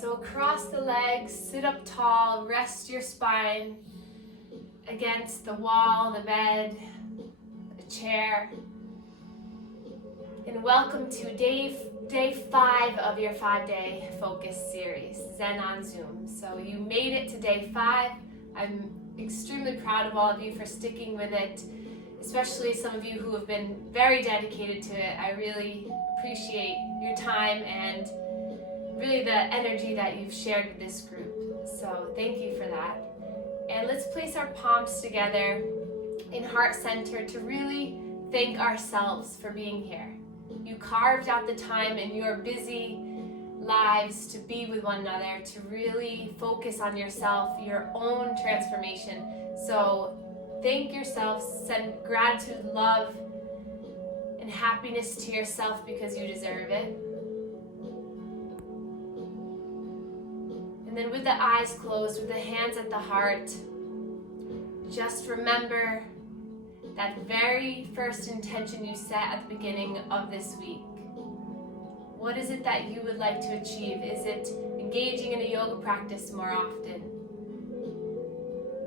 So across the legs, sit up tall, rest your spine against the wall, the bed, a chair. And welcome to day 5 of your 5-day focus series, Zen on Zoom. So you made it to day 5. I'm extremely proud of all of you for sticking with it, especially some of you who have been very dedicated to it. I really appreciate your time and really the energy that you've shared with this group. So thank you for that. And let's place our palms together in heart center to really thank ourselves for being here. You carved out the time in your busy lives to be with one another, to really focus on yourself, your own transformation. So thank yourself, send gratitude, love, and happiness to yourself because you deserve it. And then with the eyes closed, with the hands at the heart, just remember that very first intention you set at the beginning of this week. What is it that you would like to achieve? Is it engaging in a yoga practice more often?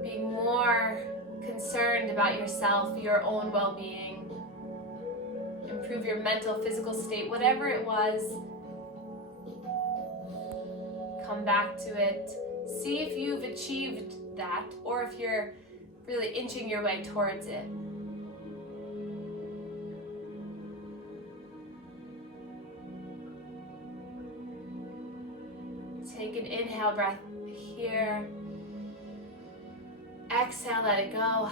Being more concerned about yourself, your own well-being, improve your mental, physical state, whatever it was, come back to it. See if you've achieved that or if you're really inching your way towards it. Take an inhale breath here. Exhale, let it go.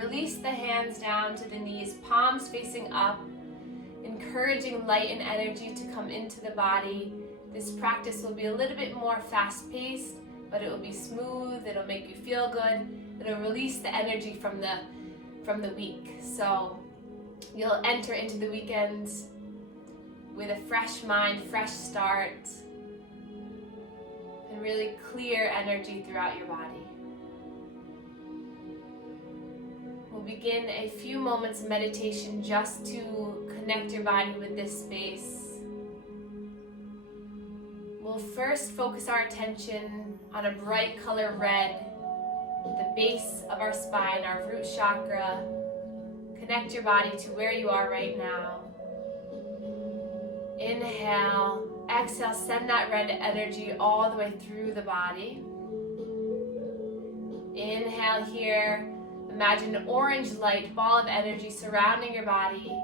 Release the hands down to the knees, palms facing up, encouraging light and energy to come into the body. This practice will be a little bit more fast-paced, but it will be smooth, it'll make you feel good, it'll release the energy from the week. So you'll enter into the weekend with a fresh mind, fresh start, and really clear energy throughout your body. We'll begin a few moments of meditation just to connect your body with this space. We'll first focus our attention on a bright color red, the base of our spine, our root chakra. Connect your body to where you are right now. Inhale, exhale, send that red energy all the way through the body. Inhale here, imagine an orange light ball of energy surrounding your body,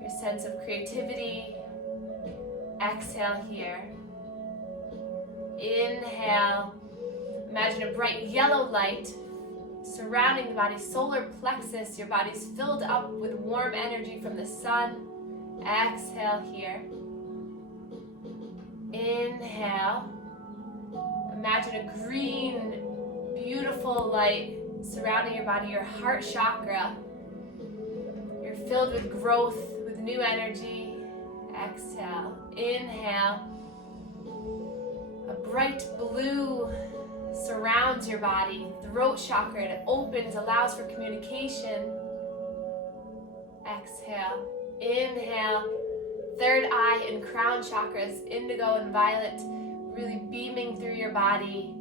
your sense of creativity. Exhale here. Inhale, imagine a bright yellow light surrounding the body, solar plexus, your body's filled up with warm energy from the sun. Exhale here. Inhale. Imagine a green, beautiful light surrounding your body, your heart chakra. You're filled with growth, with new energy. Exhale. Inhale. A bright blue surrounds your body. Throat chakra, it opens, allows for communication. Exhale. Inhale, third eye and crown chakras, indigo and violet, really beaming through your body.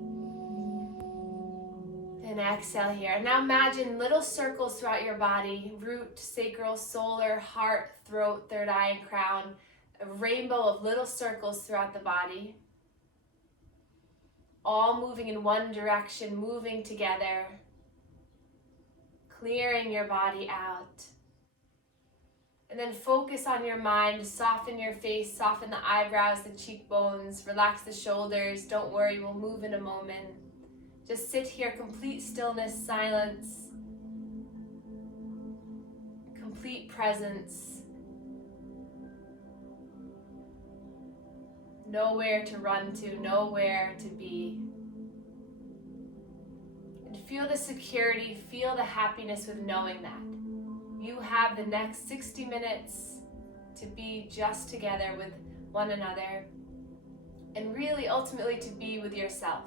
And exhale here. Now imagine little circles throughout your body, root, sacral, solar, heart, throat, third eye, and crown. A rainbow of little circles throughout the body. All moving in one direction, moving together. Clearing your body out. And then focus on your mind, soften your face, soften the eyebrows, the cheekbones, relax the shoulders. Don't worry, we'll move in a moment. Just sit here, complete stillness, silence, complete presence. Nowhere to run to, nowhere to be. And feel the security, feel the happiness with knowing that. You have the next 60 minutes to be just together with one another and really ultimately to be with yourself.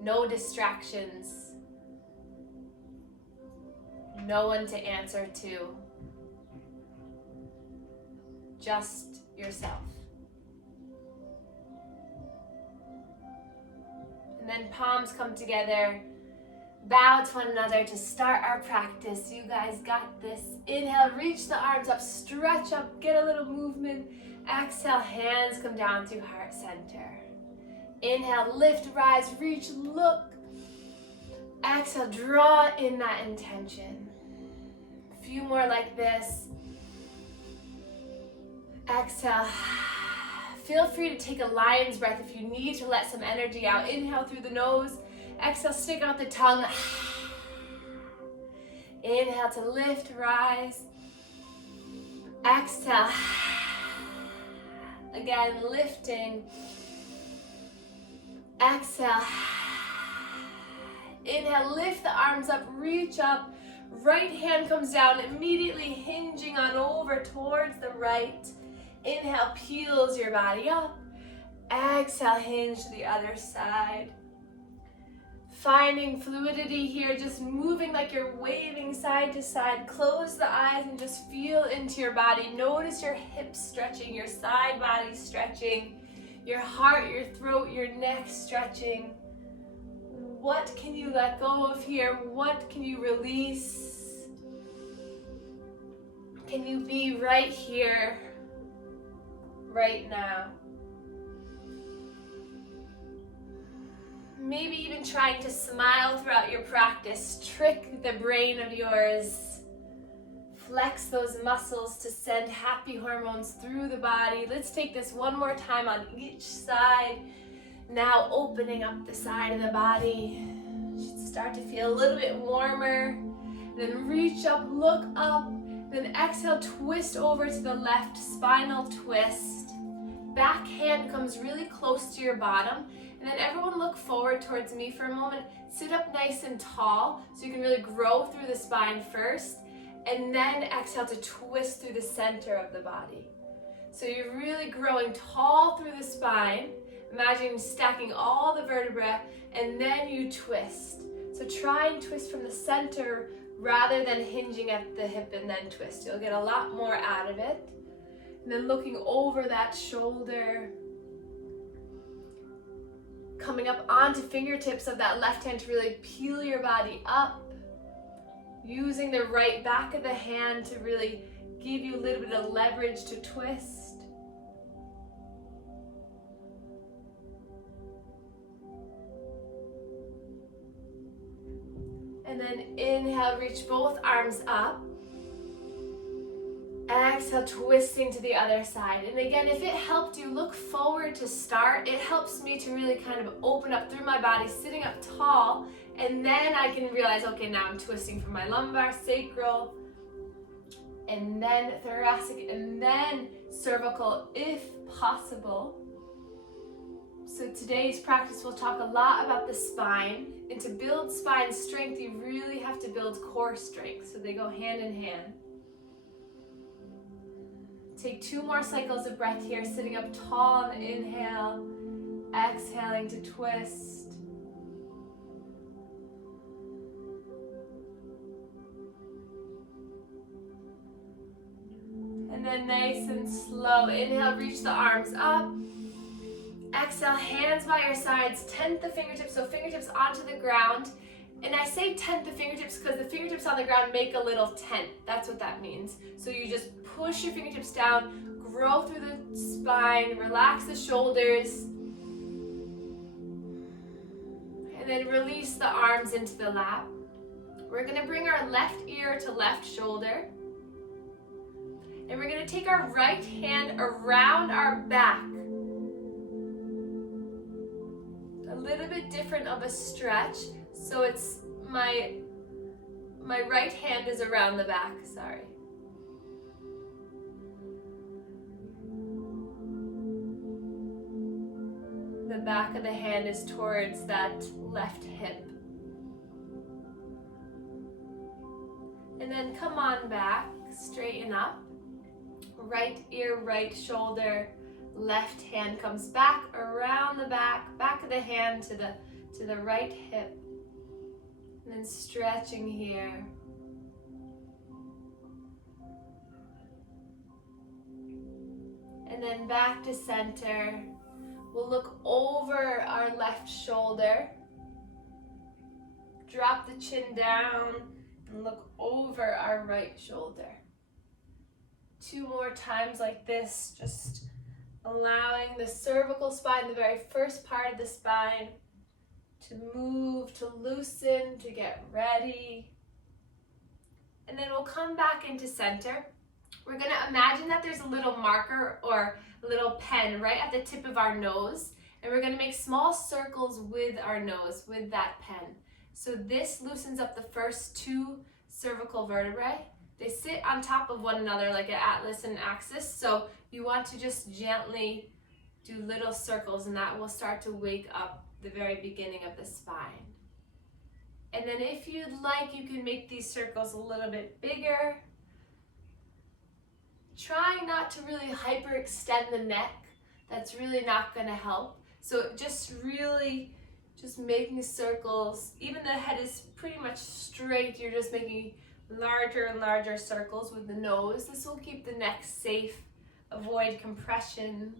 No distractions, no one to answer to, just yourself. then palms come together. Bow to one another to start our practice. You guys got this. Inhale, reach the arms up, stretch up, get a little movement. Exhale, hands come down through heart center. Inhale, lift, rise, reach, look. Exhale, draw in that intention. A few more like this. Exhale. Feel free to take a lion's breath if you need to let some energy out. Inhale through the nose. Exhale, stick out the tongue. Inhale to lift, rise. Exhale. Again, lifting. Exhale. Inhale, lift the arms up, reach up. Right hand comes down, immediately hinging on over towards the right. Inhale, peels your body up. Exhale, hinge to the other side. Finding fluidity here, just moving like you're waving side to side. Close the eyes and just feel into your body. Notice your hips stretching, your side body stretching, your heart, your throat, your neck stretching. What can you let go of here? What can you release? Can you be right here, right now? Maybe even trying to smile throughout your practice. Trick the brain of yours. Flex those muscles to send happy hormones through the body. Let's take this one more time on each side. Now opening up the side of the body. Should start to feel a little bit warmer. Then reach up, look up. Then exhale, twist over to the left, spinal twist. Back hand comes really close to your bottom. And then everyone look forward towards me for a moment. Sit up nice and tall so you can really grow through the spine first. And then exhale to twist through the center of the body. So you're really growing tall through the spine. Imagine stacking all the vertebrae and then you twist. So try and twist from the center rather than hinging at the hip and then twist. You'll get a lot more out of it. And then looking over that shoulder. Coming up onto fingertips of that left hand to really peel your body up. Using the right back of the hand to really give you a little bit of leverage to twist. And then inhale, reach both arms up. Exhale, twisting to the other side. And again, if it helped you, look forward to start. It helps me to really kind of open up through my body, sitting up tall. And then I can realize, okay, now I'm twisting from my lumbar, sacral, and then thoracic, and then cervical, if possible. So today's practice will talk a lot about the spine. And to build spine strength, you really have to build core strength. So they go hand in hand. Take 2 more cycles of breath here, sitting up tall on the inhale, exhaling to twist. And then nice and slow, inhale, reach the arms up. Exhale, hands by your sides, tent the fingertips, so fingertips onto the ground. And I say tent the fingertips because the fingertips on the ground make a little tent. That's what that means. So you just push your fingertips down, grow through the spine, relax the shoulders. And then release the arms into the lap. We're gonna bring our left ear to left shoulder. And we're gonna take our right hand around our back. A little bit different of a stretch. So it's my right hand is around the back, sorry. The back of the hand is towards that left hip. And then come on back, straighten up. Right ear, right shoulder, left hand comes back around the back of the hand to the right hip. And then stretching here. And then back to center. We'll look over our left shoulder drop the chin down and look over our right shoulder. 2 more times like this, just allowing the cervical spine, the very first part of the spine, to move, to loosen, to get ready. And then we'll come back into center. We're going to imagine that there's a little marker or a little pen right at the tip of our nose, and we're going to make small circles with our nose with that pen. So this loosens up the first 2 cervical vertebrae. They sit on top of one another like an atlas and axis, so you want to just gently do little circles, and that will start to wake up the very beginning of the spine. And then if you'd like, you can make these circles a little bit bigger. Try not to really hyperextend the neck. That's really not going to help. So just making circles. Even the head is pretty much straight. You're just making larger and larger circles with the nose. This will keep the neck safe, avoid compression.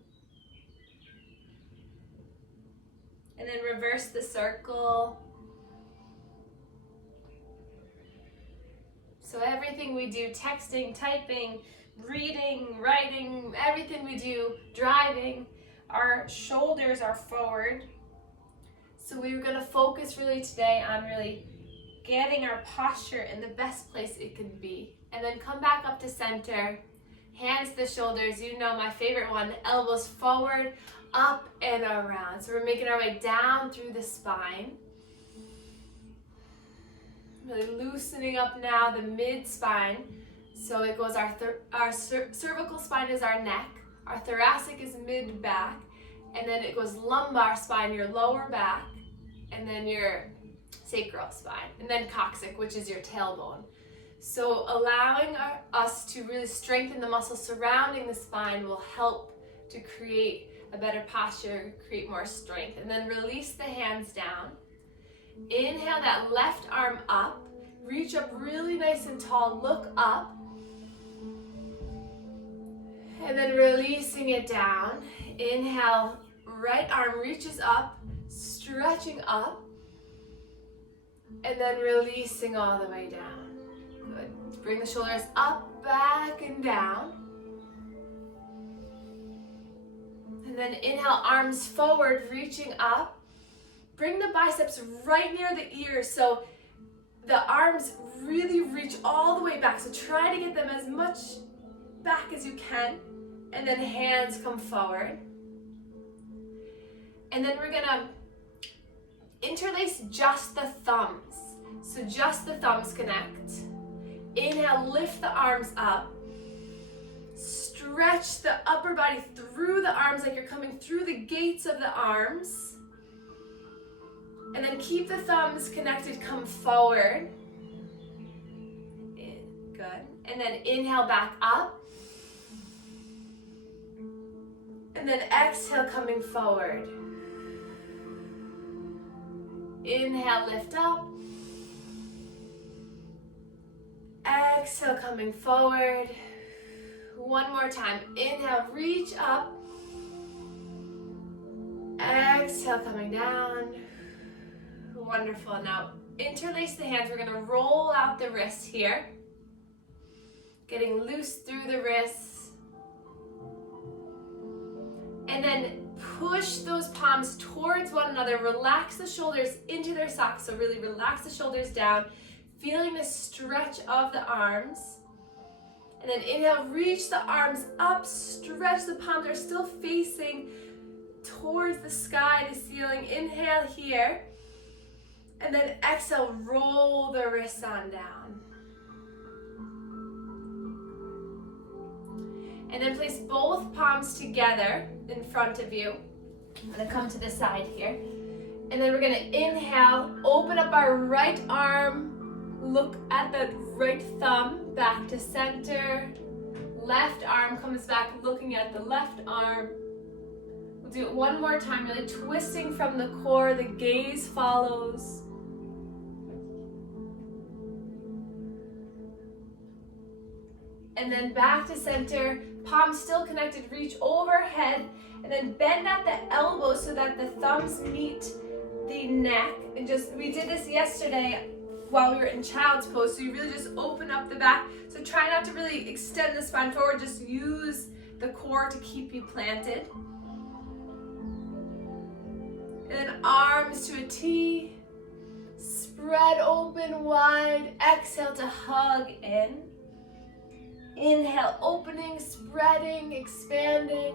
And then reverse the circle. So everything we do, texting, typing, reading, writing, everything we do, driving, our shoulders are forward. So we're going to focus really today on really getting our posture in the best place it can be. And then come back up to center, hands to the shoulders. You know my favorite one, elbows forward, up and around. So we're making our way down through the spine. Really loosening up now the mid spine. So it goes our cervical spine is our neck, our thoracic is mid back, and then it goes lumbar spine, your lower back, and then your sacral spine, and then coccyx, which is your tailbone. So allowing us to really strengthen the muscles surrounding the spine will help to create a better posture, create more strength. And then release the hands down. Inhale that left arm up, reach up really nice and tall, look up. And then releasing it down. Inhale, right arm reaches up, stretching up. And then releasing all the way down. Good. Bring the shoulders up, back, and down. And then inhale, arms forward, reaching up. Bring the biceps right near the ears, so the arms really reach all the way back. So try to get them as much back as you can. And then hands come forward. And then we're gonna interlace just the thumbs. So just the thumbs connect. Inhale, lift the arms up. Stretch the upper body through the arms like you're coming through the gates of the arms. And then keep the thumbs connected, come forward. Good. And then inhale back up. And then exhale, coming forward. Inhale, lift up. Exhale, coming forward. One more time. Inhale, reach up. Exhale, coming down. Wonderful. Now interlace the hands. We're going to roll out the wrists here. Getting loose through the wrists. And then push those palms towards one another. Relax the shoulders into their socks. So really relax the shoulders down. Feeling the stretch of the arms. And then inhale, reach the arms up. Stretch. The palms are still facing towards the sky, the ceiling. Inhale here. And then exhale, roll the wrists on down. And then place both palms together in front of you. I'm gonna come to the side here. And then we're gonna inhale, open up our right arm, look at the right thumb, back to center. Left arm comes back, looking at the left arm. We'll do it one more time, really twisting from the core, the gaze follows. And then back to center, palms still connected, reach overhead, and then bend at the elbows so that the thumbs meet the neck. And we did this yesterday while we were in child's pose, so you really just open up the back. So try not to really extend the spine forward, just use the core to keep you planted. And then arms to a T, spread open wide, exhale to hug in. Inhale, opening, spreading, expanding.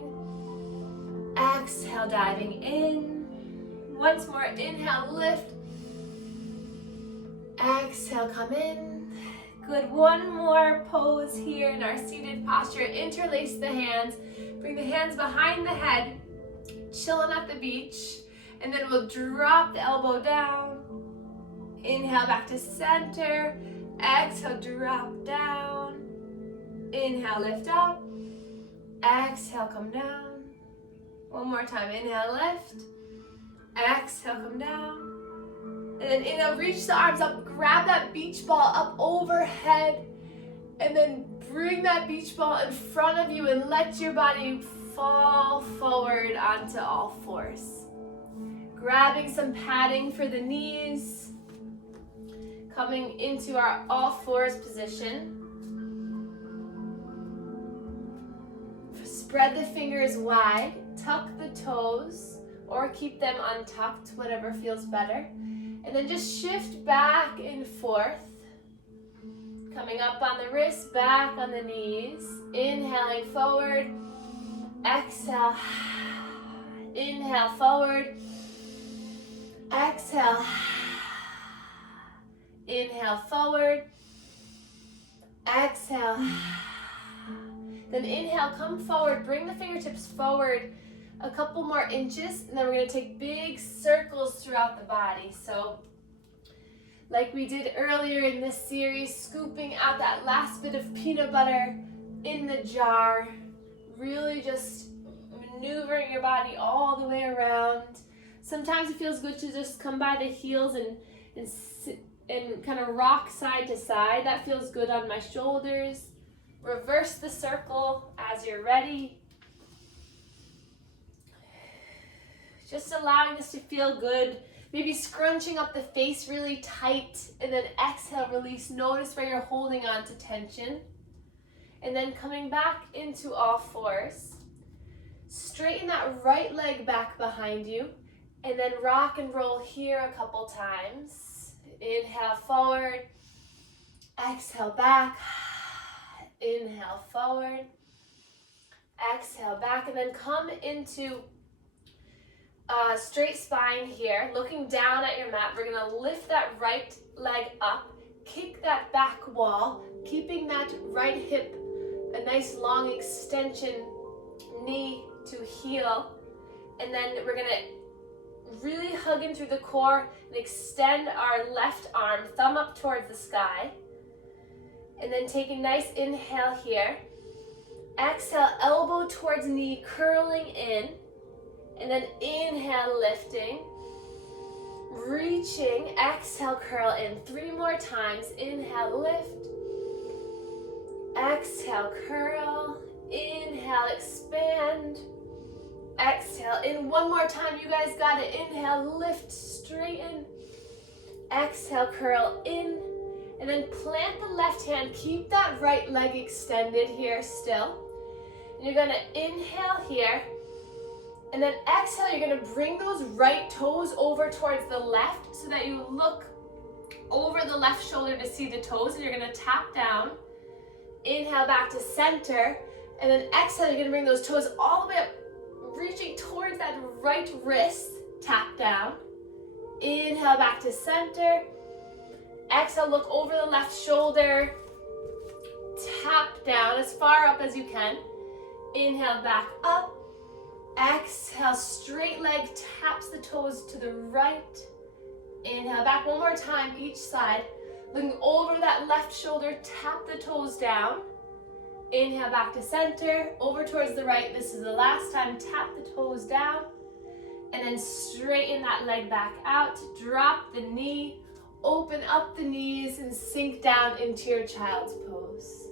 Exhale, diving in. Once more, inhale, lift. Exhale, come in. Good, one more pose here in our seated posture. Interlace the hands. Bring the hands behind the head. Chilling at the beach. And then we'll drop the elbow down. Inhale, back to center. Exhale, drop down. Inhale, lift up. Exhale, come down. One more time. Inhale, lift. Exhale, come down. And then inhale, reach the arms up. Grab that beach ball up overhead. And then bring that beach ball in front of you and let your body fall forward onto all fours. Grabbing some padding for the knees. Coming into our all fours position. Spread the fingers wide, tuck the toes, or keep them untucked, whatever feels better. And then just shift back and forth. Coming up on the wrists, back on the knees. Inhaling forward. Exhale. Inhale forward. Exhale. Inhale forward. Exhale. Then inhale, come forward, bring the fingertips forward a couple more inches, and then we're going to take big circles throughout the body. So like we did earlier in this series, scooping out that last bit of peanut butter in the jar, really just maneuvering your body all the way around. Sometimes it feels good to just come by the heels and kind of rock side to side. That feels good on my shoulders. Reverse the circle as you're ready. Just allowing this to feel good. Maybe scrunching up the face really tight, and then exhale, release. Notice where you're holding on to tension. And then coming back into all fours. Straighten that right leg back behind you, and then rock and roll here a couple times. Inhale forward, exhale back. Inhale forward, exhale back, and then come into straight spine here, looking down at your mat. We're gonna lift that right leg up, kick that back wall, keeping that right hip a nice long extension, knee to heel, and then we're gonna really hug in through the core and extend our left arm, thumb up towards the sky. And then take a nice inhale here. Exhale, elbow towards knee, curling in. And then inhale, lifting. Reaching, exhale, curl in. 3 more times. Inhale, lift. Exhale, curl. Inhale, expand. Exhale, in 1 more time. You guys got it. Inhale, lift, straighten. Exhale, curl in. And then plant the left hand, keep that right leg extended here still. And you're gonna inhale here, and then exhale, you're gonna bring those right toes over towards the left so that you look over the left shoulder to see the toes, and you're gonna tap down. Inhale back to center, and then exhale, you're gonna bring those toes all the way up, reaching towards that right wrist, tap down. Inhale back to center. Exhale, look over the left shoulder, tap down as far up as you can. Inhale, back up. Exhale, straight leg taps the toes to the right. Inhale, back 1 more time, each side. Looking over that left shoulder, tap the toes down. Inhale, back to center, over towards the right. This is the last time, tap the toes down. And then straighten that leg back out, drop the knee. Open up the knees and sink down into your child's pose.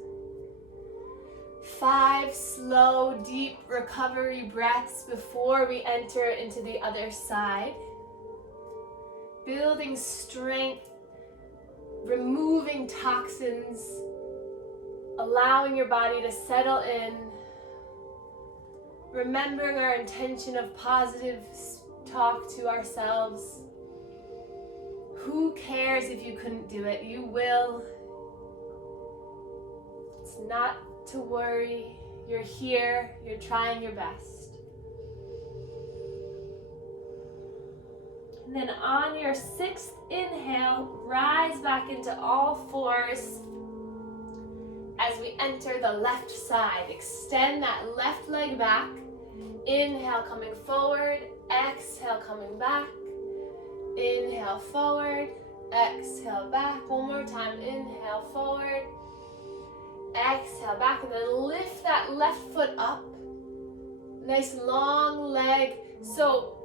5 slow, deep recovery breaths before we enter into the other side. building strength, removing toxins, allowing your body to settle in, remembering our intention of positive talk to ourselves. Who cares if you couldn't do it? You will. It's not to worry. You're here. You're trying your best. And then on your 6th inhale, rise back into all fours as we enter the left side. Extend that left leg back. Inhale, coming forward. Exhale, coming back. Inhale, forward. Exhale, back. One more time. Inhale, forward. Exhale, back. And then lift that left foot up. Nice long leg. So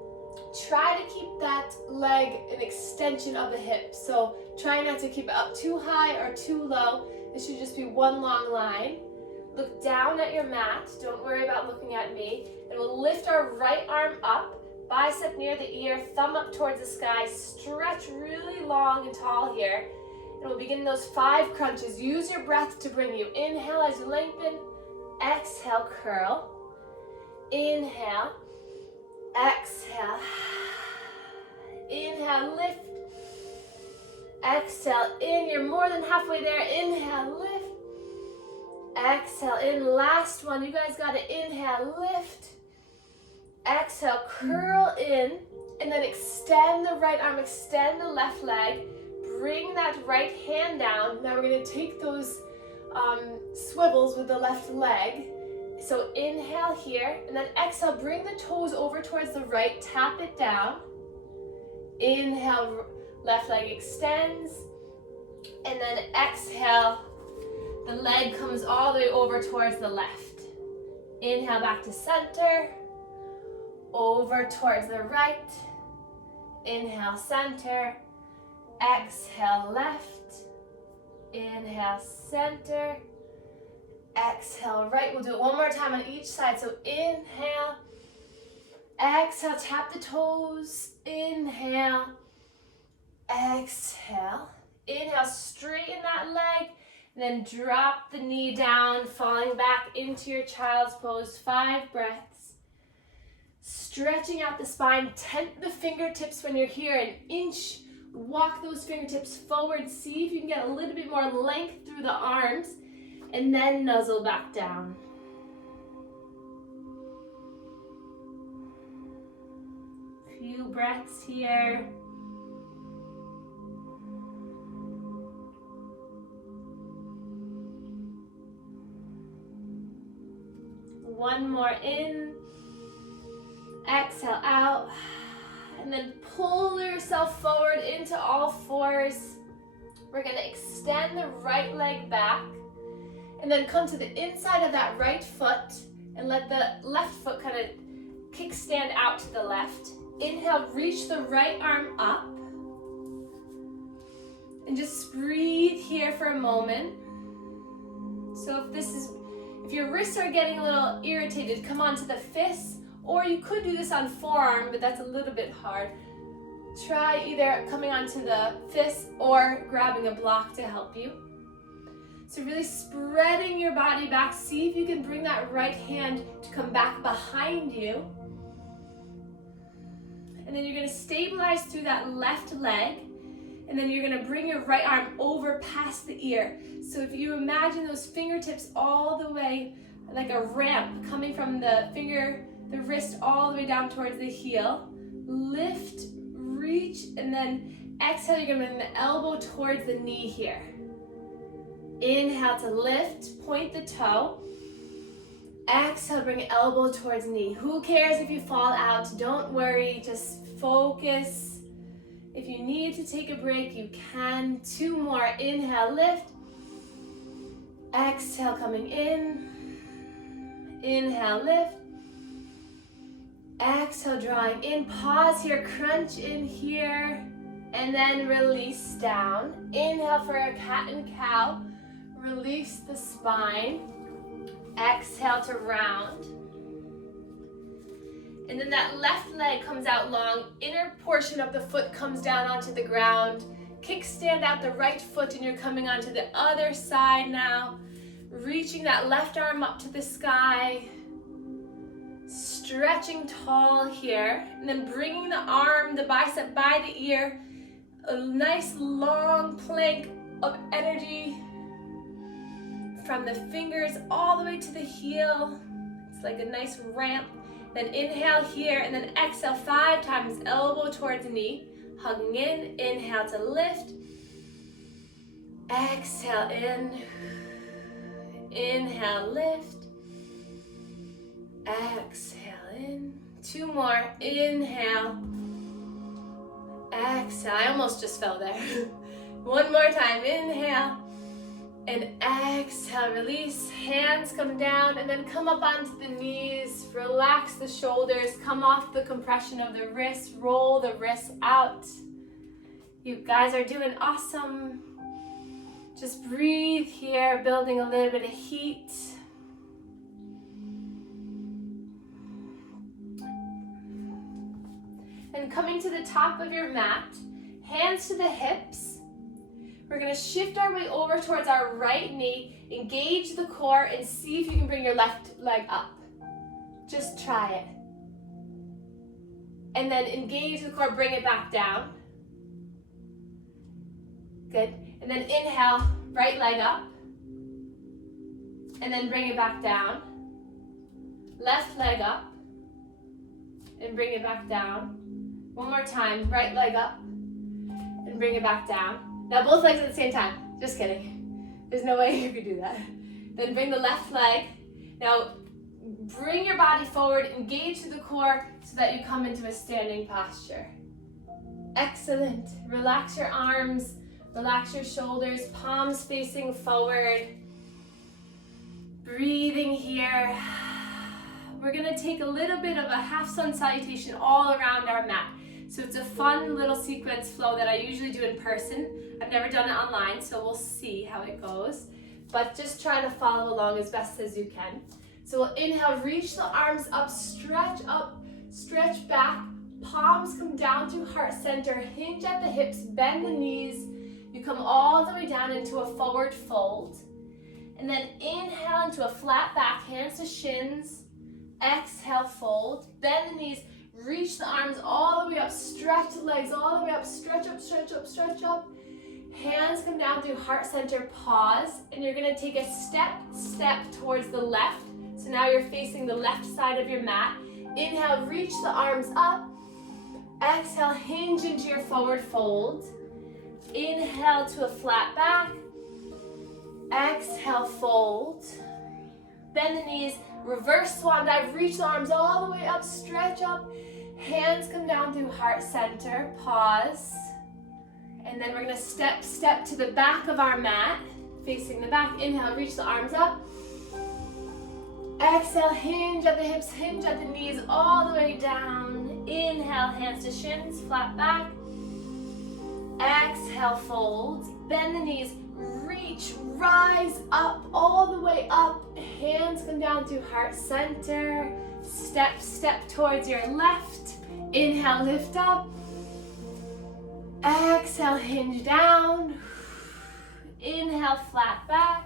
try to keep that leg an extension of the hip. So try not to keep it up too high or too low. It should just be one long line. Look down at your mat. Don't worry about looking at me. And we'll lift our right arm up, bicep near the ear, thumb up towards the sky. Stretch really long and tall here. And we'll begin those 5 crunches. Use your breath to bring you. Inhale as you lengthen. Exhale, curl. Inhale. Exhale. Inhale, lift. Exhale, in. You're more than halfway there. Inhale, lift. Exhale, in. Last one. You guys got to inhale, lift. Exhale, curl in. And then extend the right arm, extend the left leg. Bring that right hand down. Now we're going to take those swivels with the left leg. So inhale here, and then exhale, bring the toes over towards the right, tap it down. Inhale, left leg extends, and then exhale, the leg comes all the way over towards the left. Inhale, back to center, over towards the right. Inhale, center, exhale, left. Inhale, center. Exhale, right. We'll do it one more time on each side. So inhale, exhale, tap the toes. Inhale, exhale. Inhale, straighten that leg. And then drop the knee down, falling back into your child's pose. 5 breaths. Stretching out the spine. Tent the fingertips when you're here. An inch. Walk those fingertips forward. See if you can get a little bit more length through the arms. And then nuzzle back down. Few breaths here. One more in. Exhale out. And then pull yourself forward into all fours. We're going to extend the right leg back. And then come to the inside of that right foot and let the left foot kind of kickstand out to the left. Inhale, reach the right arm up. And just breathe here for a moment. So if your wrists are getting a little irritated, come onto the fists, or you could do this on forearm, but that's a little bit hard. Try either coming onto the fists or grabbing a block to help you. So really spreading your body back. See if you can bring that right hand to come back behind you. And then you're going to stabilize through that left leg. And then you're going to bring your right arm over past the ear. So if you imagine those fingertips all the way, like a ramp coming from the wrist all the way down towards the heel. Lift, reach, and then exhale. You're going to bring the elbow towards the knee here. Inhale to lift, point the toe. Exhale, bring elbow towards knee. Who cares if you fall out? Don't worry, just focus. If you need to take a break, you can. 2 more. Inhale, lift. Exhale, coming in. Inhale, lift. Exhale, drawing in. Pause here, crunch in here. And then release down. Inhale for a cat and cow. Release the spine. Exhale to round. And then that left leg comes out long, inner portion of the foot comes down onto the ground. Kickstand out the right foot and you're coming onto the other side now. Reaching that left arm up to the sky. Stretching tall here. And then bringing the arm, the bicep by the ear. A nice long plank of energy from the fingers all the way to the heel. It's like a nice ramp. Then inhale here and then exhale 5 times, elbow towards knee. Hugging in, inhale to lift. Exhale in. Inhale, lift. Exhale in. 2 more. Inhale. Exhale. I almost just fell there. 1 more time. Inhale. And exhale. Release. Hands come down and then come up onto the knees. Relax the shoulders. Come off the compression of the wrists. Roll the wrists out. You guys are doing awesome. Just breathe here, building a little bit of heat. And coming to the top of your mat, hands to the hips. We're gonna shift our way over towards our right knee, engage the core, and see if you can bring your left leg up. Just try it. And then engage the core, bring it back down. Good. And then inhale, right leg up. And then bring it back down. Left leg up. And bring it back down. 1 more time, right leg up. And bring it back down. Now both legs at the same time. Just kidding. There's no way you could do that. Then bring the left leg. Now bring your body forward, engage to the core so that you come into a standing posture. Excellent. Relax your arms. Relax your shoulders, palms facing forward. Breathing here. We're gonna take a little bit of a half sun salutation all around our mat. So it's a fun little sequence flow that I usually do in person. I've never done it online, so we'll see how it goes. But just try to follow along as best as you can. So we'll inhale, reach the arms up, stretch back. Palms come down to heart center, hinge at the hips, bend the knees. You come all the way down into a forward fold. And then inhale into a flat back, hands to shins. Exhale, fold. Bend the knees, reach the arms all the way up, stretch the legs all the way up, stretch up, stretch up, stretch up. Hands come down through heart center, pause. And you're gonna take a step towards the left. So now you're facing the left side of your mat. Inhale, reach the arms up. Exhale, hinge into your forward fold. Inhale to a flat back. Exhale, fold. Bend the knees, reverse swan dive, reach the arms all the way up, stretch up. Hands come down through heart center, pause. And then we're gonna step to the back of our mat, facing the back. Inhale, reach the arms up. Exhale, hinge at the hips, hinge at the knees, all the way down. Inhale, hands to shins, flat back. Exhale, fold. Bend the knees, reach, rise up, all the way up. Hands come down to heart center. Step towards your left. Inhale, lift up. Exhale, hinge down. Inhale, flat back.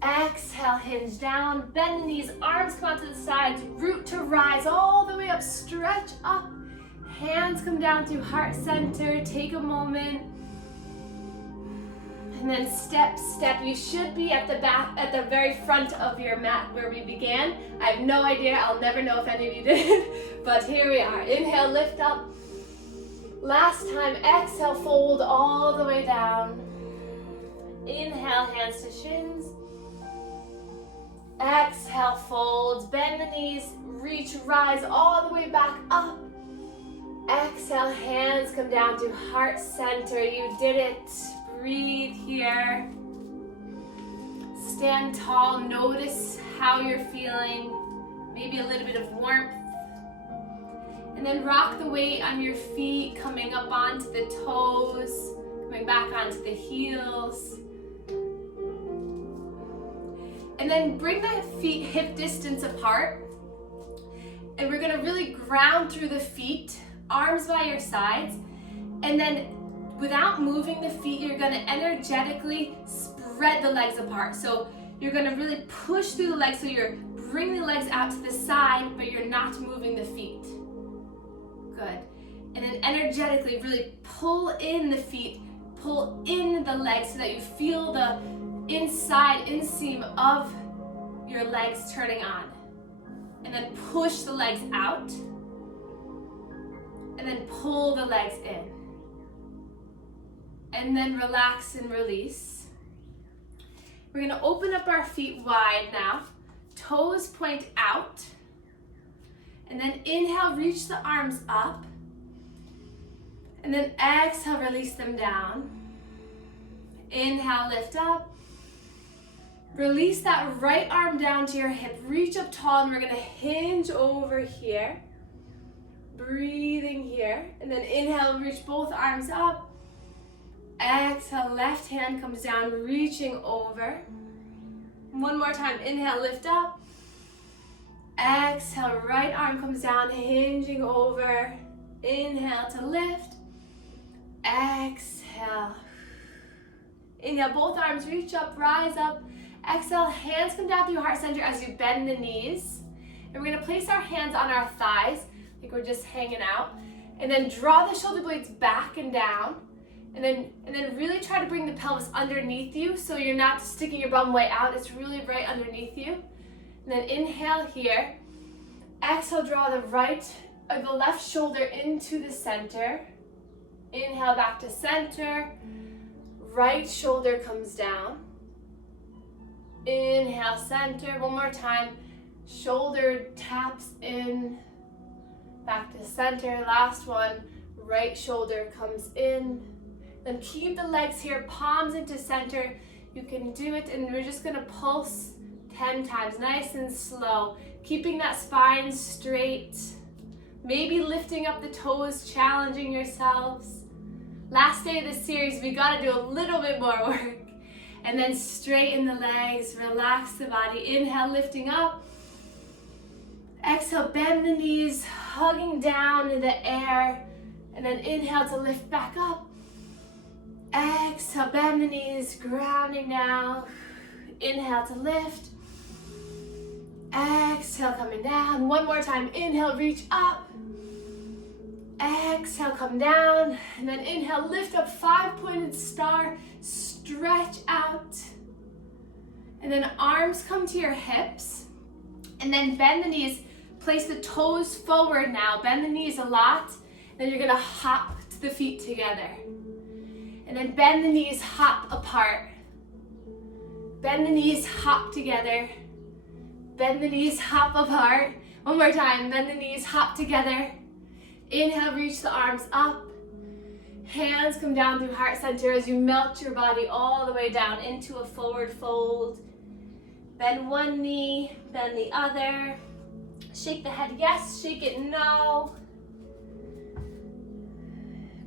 Exhale, hinge down. Bend the knees, arms come out to the sides. Root to rise all the way up, stretch up. Hands come down through heart center. Take a moment. And then step. You should be at the back, at the very front of your mat where we began. I have no idea. I'll never know if any of you did. But here we are. Inhale, lift up. Last time, exhale, fold all the way down. Inhale, hands to shins. Exhale, fold. Bend the knees. Reach, rise all the way back up. Exhale, hands come down to heart center. You did it. Breathe here. Stand tall. Notice how you're feeling. Maybe a little bit of warmth. And then rock the weight on your feet, coming up onto the toes, coming back onto the heels. And then bring the feet hip distance apart. And we're gonna really ground through the feet, arms by your sides, and then without moving the feet, you're gonna energetically spread the legs apart. So you're gonna really push through the legs, so you're bringing the legs out to the side, but you're not moving the feet. Good. And then energetically really pull in the feet, pull in the legs so that you feel the inside inseam of your legs turning on. And then push the legs out. And then pull the legs in. And then relax and release. We're going to open up our feet wide now. Toes point out. And then inhale, reach the arms up. And then exhale, release them down. Inhale, lift up. Release that right arm down to your hip. Reach up tall, and we're going to hinge over here. Breathing here. And then inhale, reach both arms up. Exhale, left hand comes down, reaching over. One more time. Inhale, lift up. Exhale, right arm comes down, hinging over. Inhale to lift. Exhale. Inhale, both arms reach up, rise up. Exhale, hands come down through your heart center as you bend the knees. And we're gonna place our hands on our thighs, like we're just hanging out. And then draw the shoulder blades back and down. And then really try to bring the pelvis underneath you so you're not sticking your bum way out. It's really right underneath you. And then inhale here. Exhale, draw the left shoulder into the center. Inhale back to center. Right shoulder comes down. Inhale, center. One more time. Shoulder taps in. Back to center. Last one. Right shoulder comes in. Then keep the legs here, palms into center. You can do it, and we're just gonna pulse 10 times, nice and slow. Keeping that spine straight. Maybe lifting up the toes, challenging yourselves. Last day of this series, we gotta do a little bit more work. And then straighten the legs, relax the body. Inhale, lifting up. Exhale, bend the knees, hugging down in the air. And then inhale to lift back up. Exhale, bend the knees, grounding down. Inhale to lift. Exhale, coming down. One more time. Inhale, reach up. Exhale, come down. And then inhale, lift up, 5-pointed star. Stretch out. And then arms come to your hips. And then bend the knees. Place the toes forward now. Bend the knees a lot. Then you're going to hop to the feet together. And then bend the knees, hop apart. Bend the knees, hop together. Bend the knees, hop apart. One more time. Bend the knees, hop together. Inhale, reach the arms up. Hands come down through heart center as you melt your body all the way down into a forward fold. Bend one knee, bend the other. Shake the head yes, shake it no.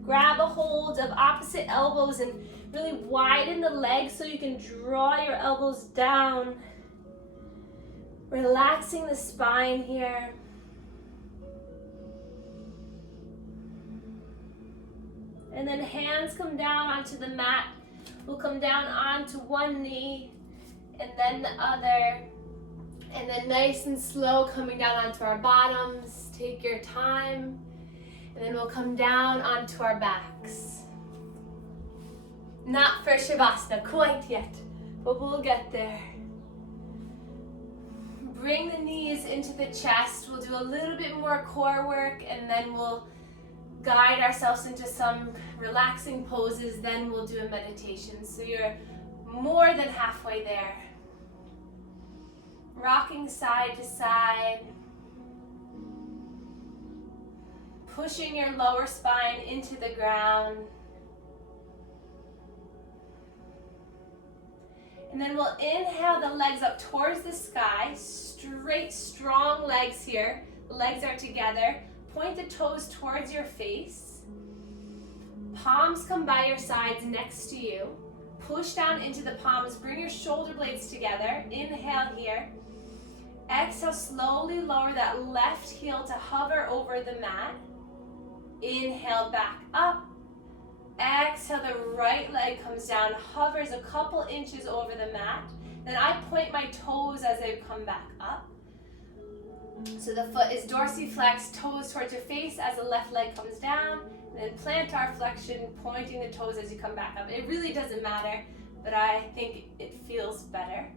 Grab a hold of opposite elbows and really widen the legs so you can draw your elbows down. Relaxing the spine here. And then hands come down onto the mat. We'll come down onto one knee and then the other. And then nice and slow coming down onto our bottoms. Take your time. And then we'll come down onto our backs. Not for Shavasana quite yet, but we'll get there. Bring the knees into the chest. We'll do a little bit more core work, and then we'll guide ourselves into some relaxing poses. Then we'll do a meditation. So you're more than halfway there. Rocking side to side. Pushing your lower spine into the ground. And then we'll inhale the legs up towards the sky. Straight, strong legs here. Legs are together. Point the toes towards your face. Palms come by your sides next to you. Push down into the palms. Bring your shoulder blades together. Inhale here. Exhale, slowly lower that left heel to hover over the mat. Inhale, back up. Exhale, the right leg comes down, hovers a couple inches over the mat. Then I point my toes as I come back up. So the foot is dorsiflexed, toes towards your face as the left leg comes down. And then plantar flexion, pointing the toes as you come back up. It really doesn't matter, but I think it feels better.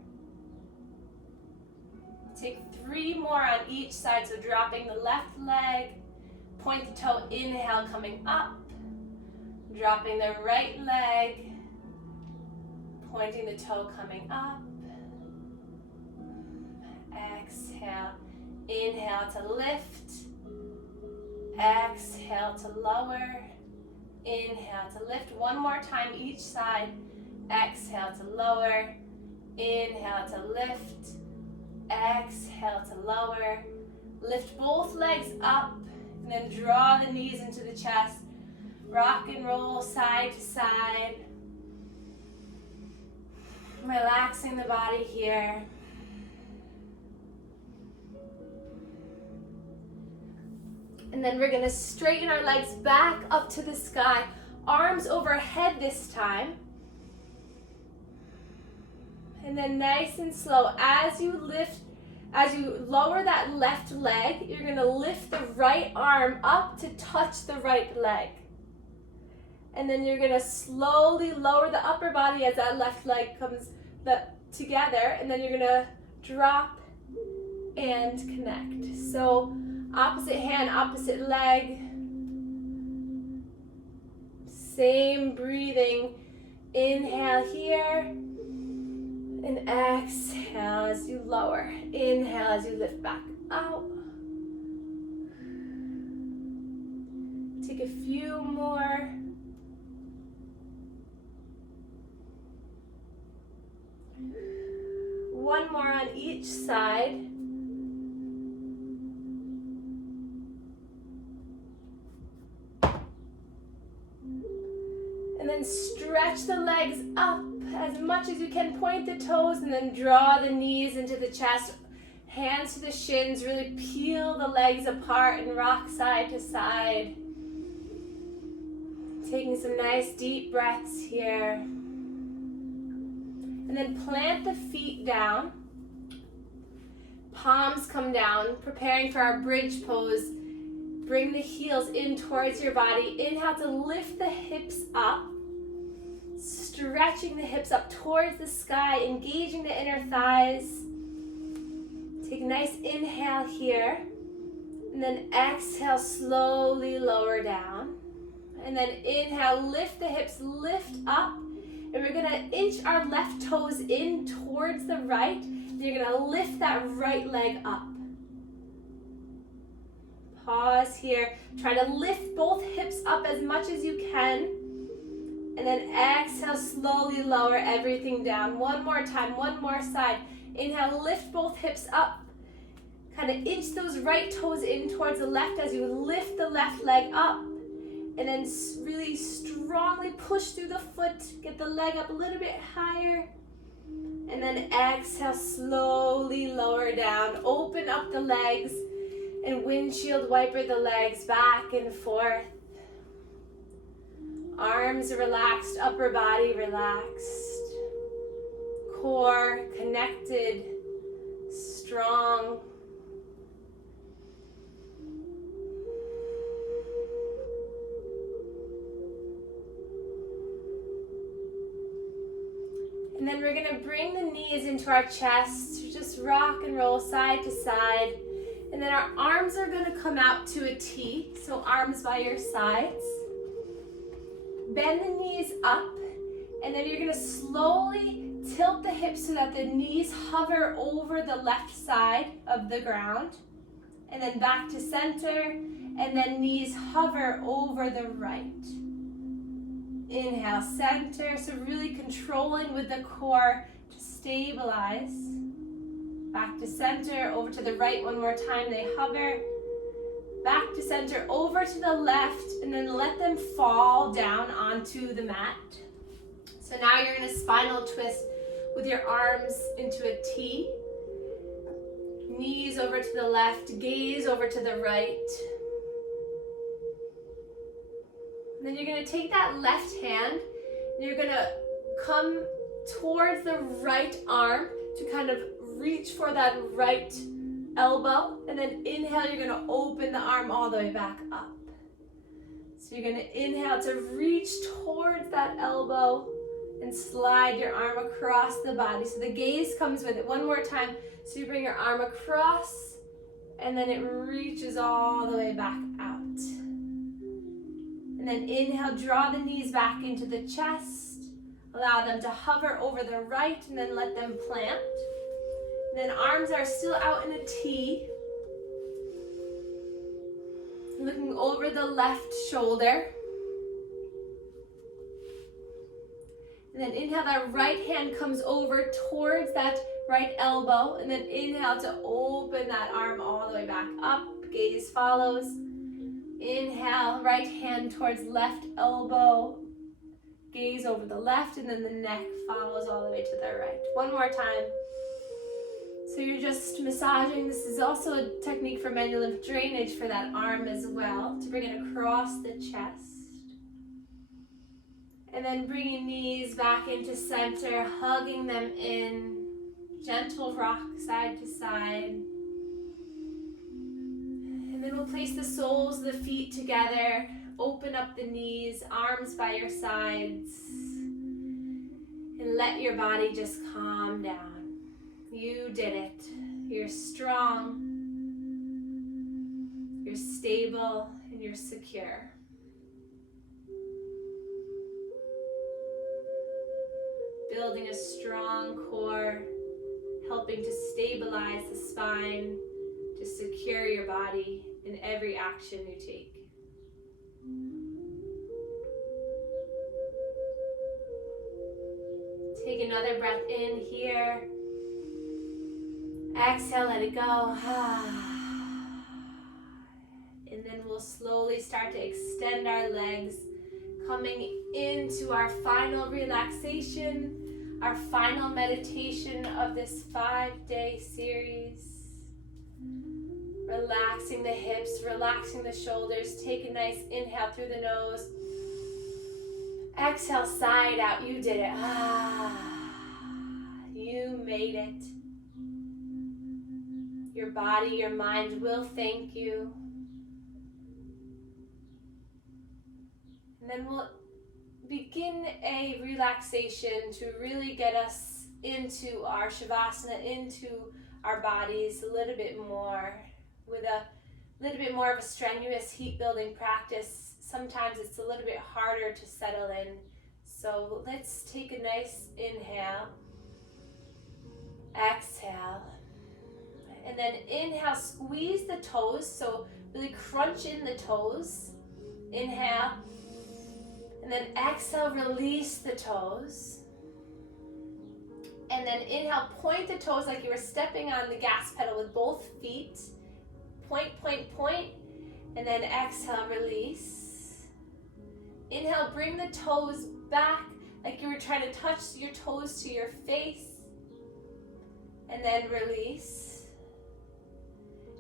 Take 3 more on each side, so dropping the left leg, point the toe, inhale, coming up. Dropping the right leg, pointing the toe, coming up. Exhale, inhale to lift. Exhale to lower. Inhale to lift. One more time each side. Exhale to lower. Inhale to lift. Exhale to lower. Lift both legs up and then draw the knees into the chest. Rock and roll side to side. Relaxing the body here. And then we're gonna straighten our legs back up to the sky. Arms overhead this time. And then nice and slow, as you lower that left leg, you're gonna lift the right arm up to touch the right leg. And then you're gonna slowly lower the upper body as that left leg comes together, and then you're gonna drop and connect. So opposite hand, opposite leg. Same breathing. Inhale here. And exhale as you lower. Inhale as you lift back out. Take a few more. One more on each side. And then stretch the legs up as much as you can. Point the toes and then draw the knees into the chest. Hands to the shins. Really peel the legs apart and rock side to side. Taking some nice deep breaths here. And then plant the feet down. Palms come down, preparing for our bridge pose. Bring the heels in towards your body. Inhale to lift the hips up. Stretching the hips up towards the sky, engaging the inner thighs. Take a nice inhale here. And then exhale, slowly lower down. And then inhale, lift the hips, lift up. And we're gonna inch our left toes in towards the right. You're gonna lift that right leg up. Pause here. Try to lift both hips up as much as you can. And then exhale, slowly lower everything down. One more time, one more side. Inhale, lift both hips up. Kind of inch those right toes in towards the left as you lift the left leg up. And then really strongly push through the foot. Get the leg up a little bit higher. And then exhale, slowly lower down. Open up the legs and windshield wiper the legs back and forth. Arms relaxed, upper body relaxed. Core connected, strong. And then we're gonna bring the knees into our chest, just rock and roll side to side. And then our arms are gonna come out to a T, so arms by your sides. Bend the knees up, and then you're gonna slowly tilt the hips so that the knees hover over the left side of the ground. And then back to center, and then knees hover over the right. Inhale, center, so really controlling with the core to stabilize. Back to center, over to the right one more time, they hover. Back to center, over to the left, and then let them fall down onto the mat. So now you're in a spinal twist with your arms into a T. Knees over to the left, gaze over to the right. And then you're going to take that left hand and you're going to come towards the right arm to kind of reach for that right elbow. And then inhale, you're going to open the arm all the way back up. So you're going to inhale to reach towards that elbow and slide your arm across the body. So the gaze comes with it. One more time. So you bring your arm across and then it reaches all the way back out. And then inhale, draw the knees back into the chest. Allow them to hover over the right and then let them plant. And then arms are still out in a T. Looking over the left shoulder. And then inhale, that right hand comes over towards that right elbow. And then inhale to open that arm all the way back up. Gaze follows. Inhale, right hand towards left elbow. Gaze over the left, and then the neck follows all the way to the right. One more time. So you're just massaging. This is also a technique for manual lymph drainage for that arm as well, to bring it across the chest. And then bringing knees back into center, hugging them in. Gentle rock side to side. And then we'll place the soles of the feet together. Open up the knees, arms by your sides. And let your body just calm down. You did it. You're strong. You're stable and you're secure. Building a strong core, helping to stabilize the spine, to secure your body in every action you take. Take another breath in here. Exhale, let it go. And then we'll slowly start to extend our legs, coming into our final relaxation, our final meditation of this 5-day series. Relaxing the hips, relaxing the shoulders. Take a nice inhale through the nose. Exhale, side out. You did it. You made it. Your body, your mind will thank you. And then we'll begin a relaxation to really get us into our Shavasana, into our bodies a little bit more, with a little bit more of a strenuous heat building practice. Sometimes it's a little bit harder to settle in. So let's take a nice inhale. Exhale. And then inhale, squeeze the toes. So really crunch in the toes. Inhale. And then exhale, release the toes. And then inhale, point the toes like you were stepping on the gas pedal with both feet. Point, point, point. And then exhale, release. Inhale, bring the toes back like you were trying to touch your toes to your face. And then release.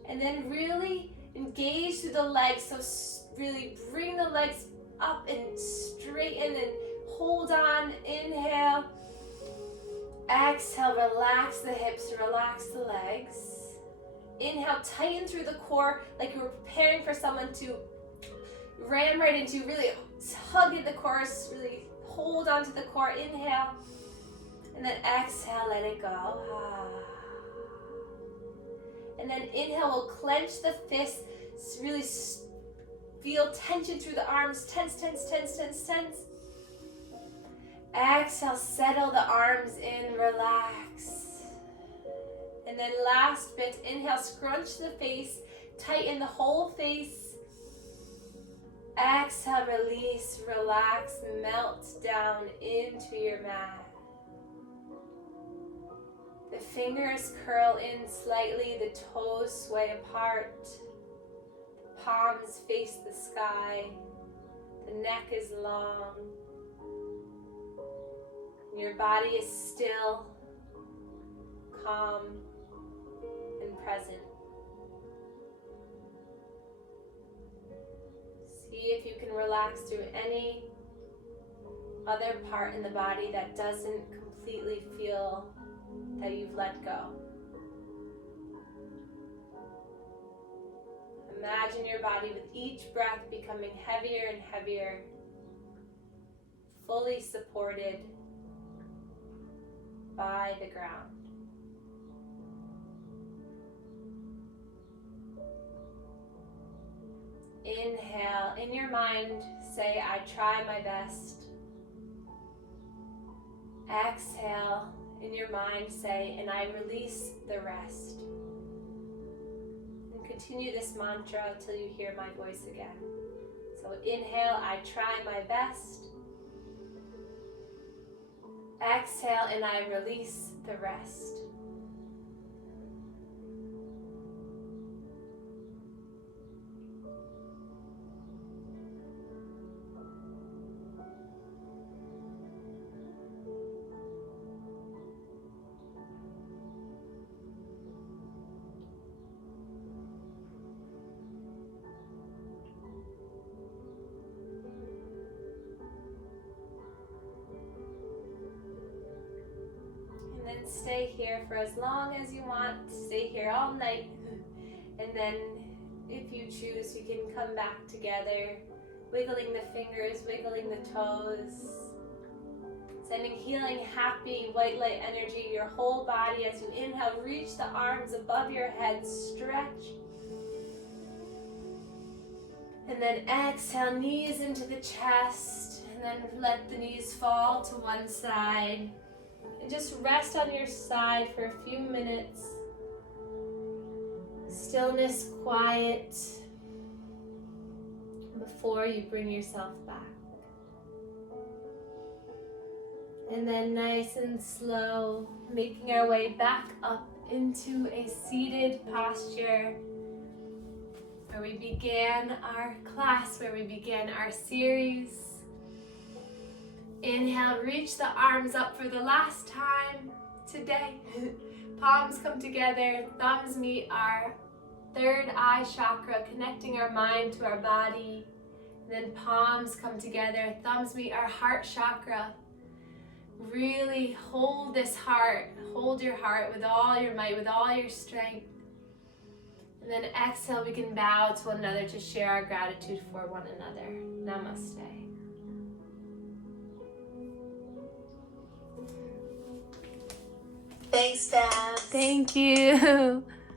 And then really engage through the legs. So really bring the legs up and straighten and hold on. Inhale. Exhale, relax the hips, relax the legs. Inhale, tighten through the core like you were preparing for someone to ram right into. Really hug at the core, really hold onto the core. Inhale. And then exhale, let it go. And then inhale, we'll clench the fists, really feel tension through the arms. Tense, tense, tense, tense, tense. Exhale, settle the arms in, relax. And then last bit, inhale, scrunch the face, tighten the whole face. Exhale, release, relax, melt down into your mat. The fingers curl in slightly, the toes sway apart. The palms face the sky. The neck is long. Your body is still, calm, and present. See if you can relax through any other part in the body that doesn't completely feel that you've let go. Imagine your body with each breath becoming heavier and heavier, fully supported by the ground. Inhale, in your mind, say, I try my best. Exhale, in your mind, say, and I release the rest. And continue this mantra until you hear my voice again. So inhale, I try my best. Exhale, and I release the rest. And stay here for as long as you want. Stay here all night. And then if you choose, you can come back together, wiggling the fingers, wiggling the toes, sending healing, happy, white light energy to your whole body. As you inhale, reach the arms above your head, stretch. And then exhale, knees into the chest, and then let the knees fall to one side. And just rest on your side for a few minutes. Stillness, quiet, before you bring yourself back. And then nice and slow, making our way back up into a seated posture where we began our class, where we began our series. Inhale, reach the arms up for the last time today. Palms come together, thumbs meet our third eye chakra, connecting our mind to our body. Then palms come together, thumbs meet our heart chakra. Really hold this heart, hold your heart with all your might, with all your strength. And then exhale, we can bow to one another to share our gratitude for one another. Namaste. Thanks, Dad. Thank you.